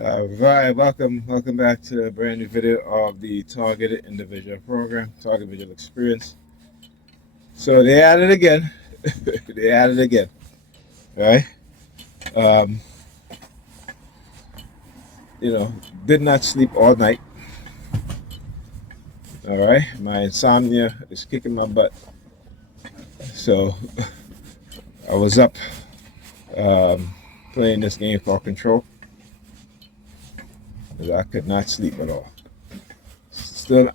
Right, welcome back to a brand new video of the Targeted Individual Program, Target Visual Experience. So they added again, they added again, right? Um, did not sleep all night. All right, my insomnia is kicking my butt. So I was up playing this game called Control. I could not sleep at all.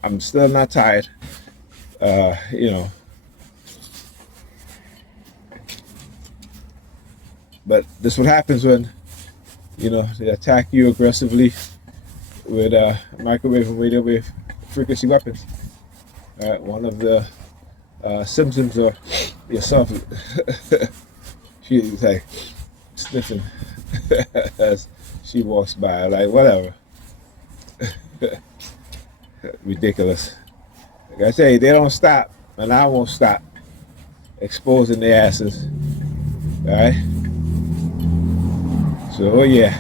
I'm still not tired. Uh, you know, but this is what happens when they attack you aggressively with microwave and radio wave frequency weapons. One of the symptoms of yourself, she's like sniffing as she walks by, like whatever. Ridiculous. Like I say, they don't stop, and I won't stop exposing their asses. All right. So, oh yeah.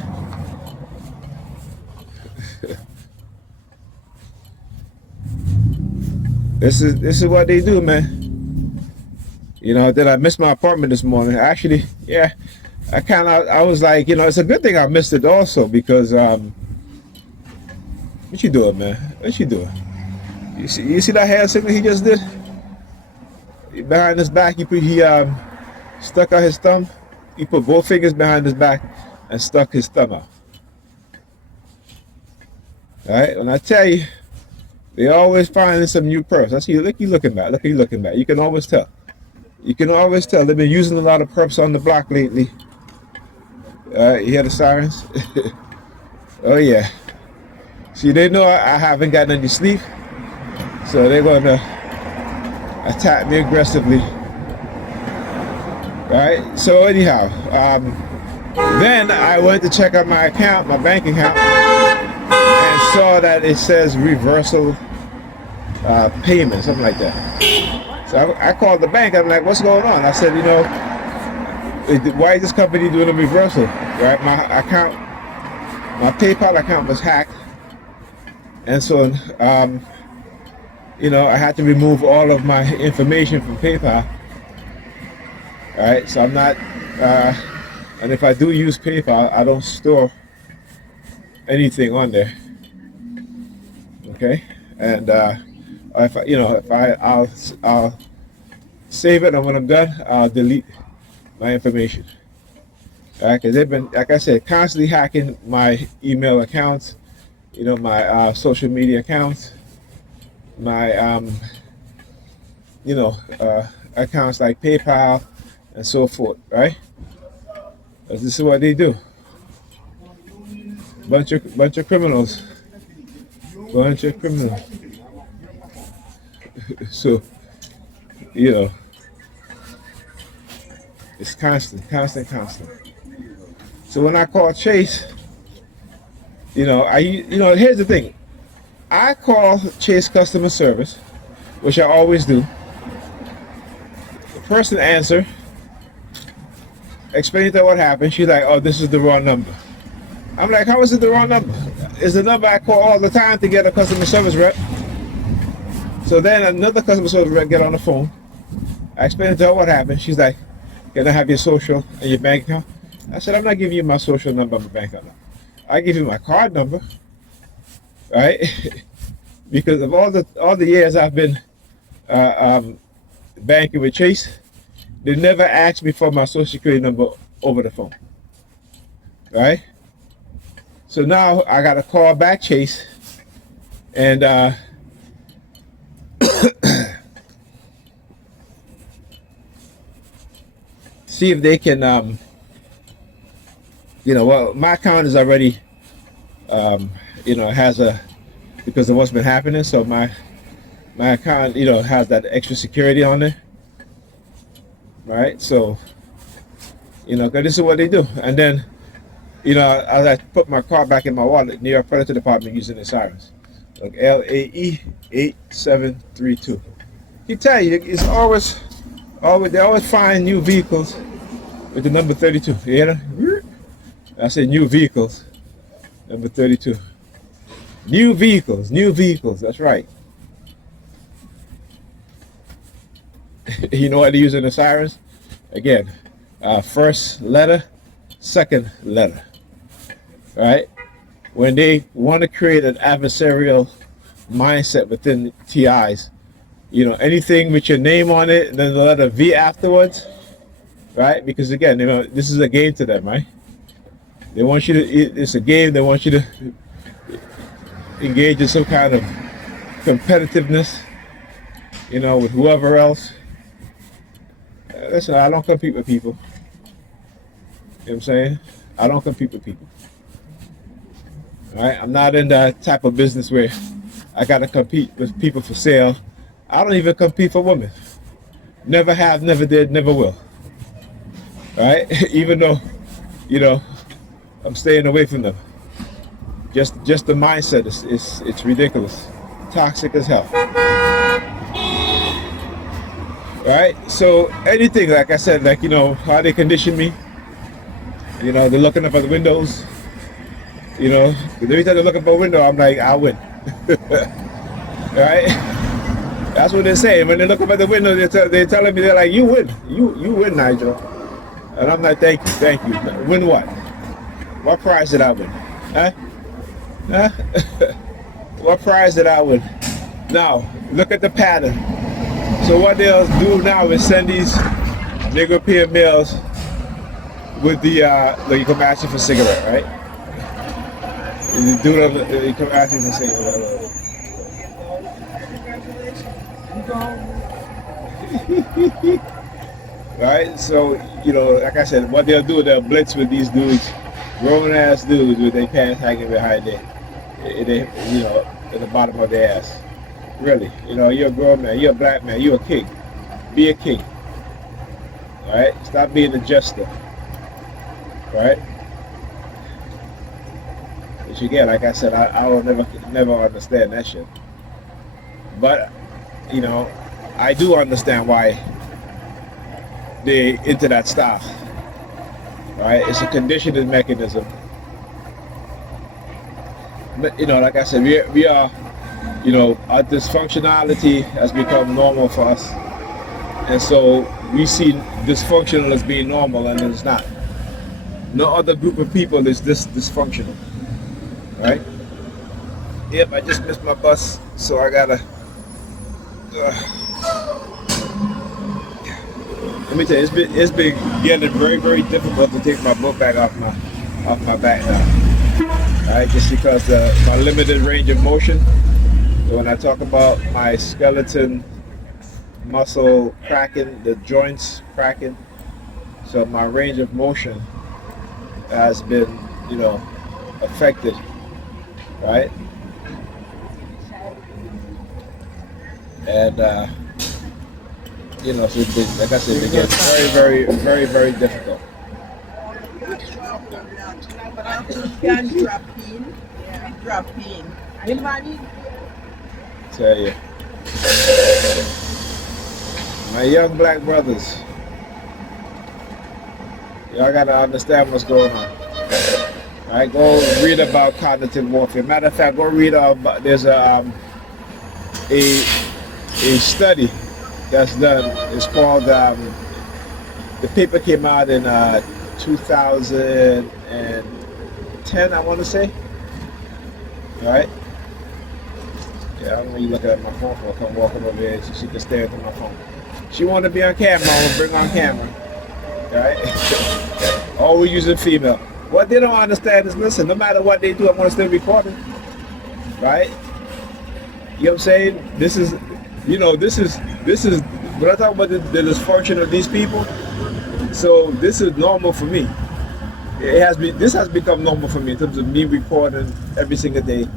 This is what they do, man. Then I missed my apartment this morning. Actually, yeah, I was like, it's a good thing I missed it also because what you doing, man? What you doing? You see that hand signal he just did? Behind his back, he stuck out his thumb. He put both fingers behind his back and stuck his thumb out. All right, when I tell you, they always finding some new perps. I see. Look, you looking back. Look, you looking back. You can always tell. You can always tell. They've been using a lot of perps on the block lately. You hear the sirens? Oh yeah. See, they know I haven't gotten any sleep, so they're gonna attack me aggressively. Right. So anyhow, then I went to check out my account, my bank account, and saw that it says reversal payment, something like that. So I called the bank. I'm like, what's going on? I said, why is this company doing a reversal? Right, my PayPal account was hacked, and so I had to remove all of my information from PayPal. All right, so I'm not, and if I do use PayPal, I don't store anything on there. Okay, and I'll save it, and when I'm done, I'll delete my information. All right, because they've been, like I said, constantly hacking my email accounts, my social media accounts, my accounts like PayPal and so forth, right? This is what they do. Bunch of criminals. Bunch of criminals. So, it's constant. So when I call Chase, here's the thing. I call Chase customer service, which I always do. The person answer, explain to her what happened. She's like, oh, this is the wrong number. I'm like, how is it the wrong number? It's the number I call all the time to get a customer service rep. So then another customer service rep get on the phone. I explained to her what happened. She's like, can I have your social and your bank account? I said, I'm not giving you my social number and my bank account. I give you my card number, right? Because of all the years I've been banking with Chase, they never asked me for my social security number over the phone, right? So now I got to call back Chase and see if they can, my account is already, has because of what's been happening. So my account, has that extra security on there, right? So, because this is what they do. And then, as I put my card back in my wallet, New York Predator Department using the sirens. Look, LAE 8732. He tell you, it's always, they always find new vehicles with the number 32. You hear that? I said new vehicles. Number 32. New vehicles, new vehicles. That's right. You know what they use in the sirens? Again, first letter, second letter. Right? When they want to create an adversarial mindset within TIs, anything with your name on it and then the letter V afterwards, right? Because again, this is a game to them, right? They want you to, it's a game, they want you to engage in some kind of competitiveness, with whoever else. Listen, I don't compete with people. You know what I'm saying? I don't compete with people. All right? I'm not in that type of business where I got to compete with people for sale. I don't even compete for women. Never have, never did, never will. All right? Even though, I'm staying away from them. Just the mindset it's ridiculous. Toxic as hell. Right? So anything, like I said, how they condition me, they're looking up at the windows, every time they look up at the window, I'm like, I win. Right? That's what they're saying. When they look up at the window, they're telling me, they're like, you win. You win, Nigel. And I'm like, thank you. Win what? What prize did I win? Huh? What prize did I win? Now, look at the pattern. So what they'll do now is send these nigger peer males with the you come ask you for a cigarette, right? You do you come ask you for a cigarette. Right? So, like I said, what they'll do, they'll blitz with these dudes, grown ass dudes with their pants hanging behind at the bottom of their ass. Really, you're a grown man, you're a black man, you're a king. Be a king. Right? Stop being a jester. Right? Which again, like I said, I will never understand that shit. But, I do understand why they into that style. Right? It's a conditioning mechanism. But, like I said, we are, our dysfunctionality has become normal for us. And so we see dysfunctional as being normal, and it's not. No other group of people is this dysfunctional. Right? Yep, I just missed my bus, so I gotta. Let me tell you, it's been getting very, very difficult to take my book bag off my back now. Right? Just because my limited range of motion. So when I talk about my skeleton muscle cracking, the joints cracking, so my range of motion has been, affected, right? And so it's been, like I said, it gets very, very, very, very difficult. Tell you, my young black brothers, y'all gotta understand what's going on. All right, go read about cognitive warfare. Matter of fact, go read about, there's a study that's done. It's called the paper came out in 2010, I want to say. All right. Yeah, I don't know you looking at my phone for. Come walking over here so she can stare at my phone. She want to be on camera. I'm gonna bring her on camera. All right. Always using female. What they don't understand is, listen, no matter what they do, I'm gonna still record it. Right? You know what I'm saying? This is when I talk about the dysfunction of these people. So this is normal for me. This has become normal for me in terms of me recording every single day.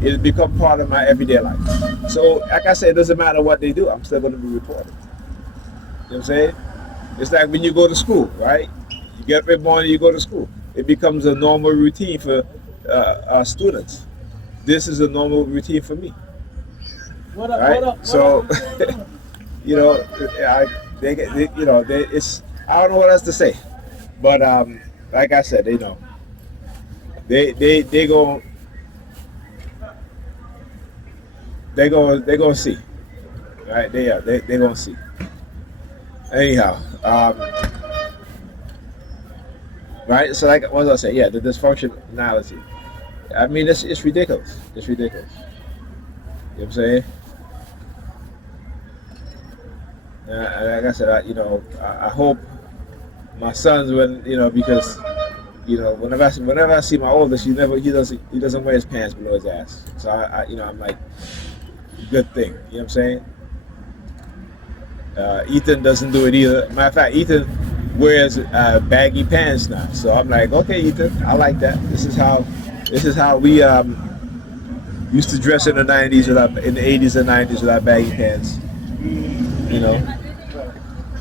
It has become part of my everyday life. So, like I said, it doesn't matter what they do, I'm still going to be recording. You know what I'm saying? It's like when you go to school, right? You get up in the morning, you go to school. It becomes a normal routine for our students. This is a normal routine for me. What up, right? what up? So, it's, I don't know what else to say. But like I said, they know. they go they gonna see, right? They gonna see. Anyhow, right? So like what was I saying? Yeah, the dysfunctionality. I mean, it's ridiculous. It's ridiculous. You know what I'm saying? Like I said, I hope my sons, when because whenever I see my oldest, he doesn't wear his pants below his ass. So I'm like, good thing. You know what I'm saying? Ethan doesn't do it either. Matter of fact, Ethan wears baggy pants now. So I'm like, okay, Ethan, I like that. This is how we used to dress in the '90s in the '80s and '90s with our baggy pants. You know,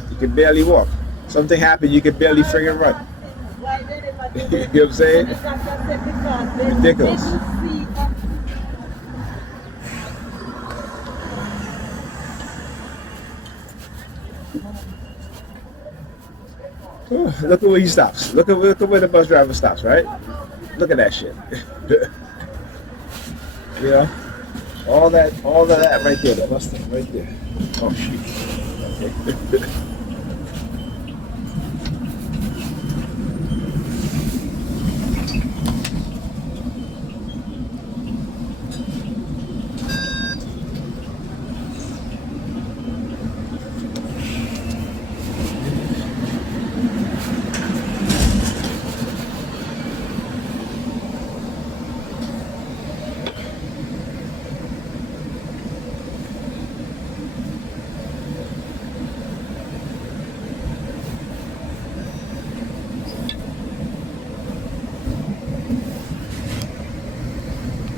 you could barely walk. Something happened, you could barely friggin' run. You know what I'm saying? Ridiculous. Oh, look at where he stops. Look at where the bus driver stops, right? Look at that shit. You know? All of that right there, the bus stop right there. Oh shit. Okay.